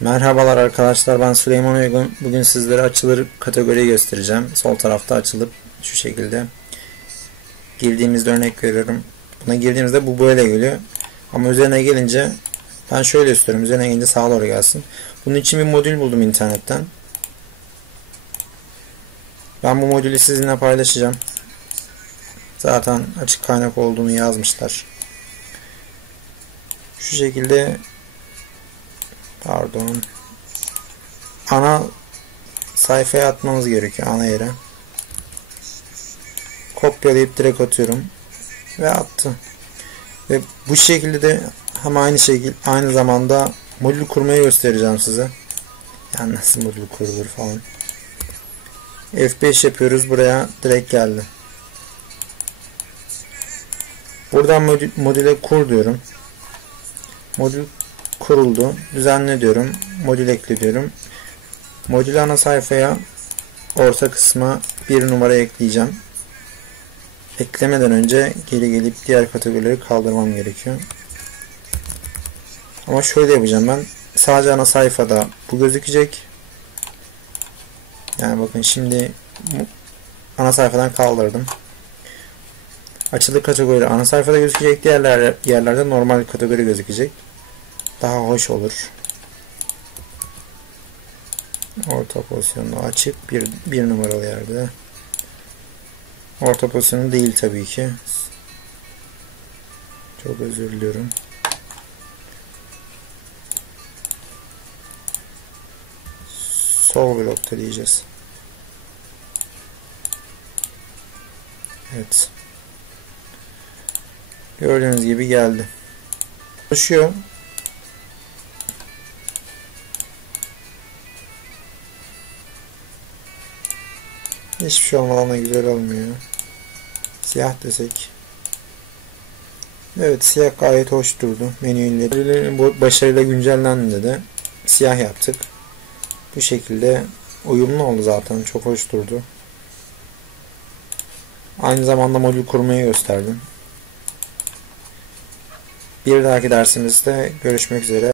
Merhabalar arkadaşlar ben Süleyman Uygun. Bugün sizlere açılır kategoriyi göstereceğim. Sol tarafta açılıp şu şekilde. Girdiğimizde örnek veriyorum. Buna girdiğimizde bu böyle geliyor. Ama üzerine gelince ben şöyle istiyorum. Üzerine gelince sağa doğru gelsin. Bunun için bir modül buldum internetten. Ben bu modülü sizinle paylaşacağım. Zaten açık kaynak olduğunu yazmışlar. Şu şekilde pardon. Ana sayfaya atmamız gerekiyor ana yere. Kopyalayıp direkt atıyorum. Ve attı. Ve bu şekilde de hem aynı şekilde aynı zamanda modül kurmayı göstereceğim size. Yani nasıl modül kurulur falan. F5 yapıyoruz buraya direkt geldi. Buradan modül, modüle kur diyorum. Modül kuruldu. Düzenle diyorum. Modül ekle diyorum. Modül ana sayfaya orta kısma bir numara ekleyeceğim. Eklemeden önce geri gelip diğer kategorileri kaldırmam gerekiyor. Ama şöyle yapacağım ben. Sadece ana sayfada bu gözükecek. Yani bakın şimdi ana sayfadan kaldırdım. Açılı kategori ana sayfada gözükecek. Diğer yerlerde normal kategori gözükecek daha hoş olur. Orta pozisyonu açık bir, bir numaralı yerde. Orta pozisyonu değil tabii ki. Çok özür diliyorum. Sol blokta diyeceğiz. Evet. Gördüğünüz gibi geldi. Çalışıyor. Hiçbir şey olmadan da güzel olmuyor. Siyah desek. Evet siyah gayet hoş durdu. Menüleri bu başarıyla güncellendi de siyah yaptık. Bu şekilde uyumlu oldu zaten. Çok hoş durdu. Aynı zamanda modül kurmayı gösterdim. Bir dahaki dersimizde görüşmek üzere.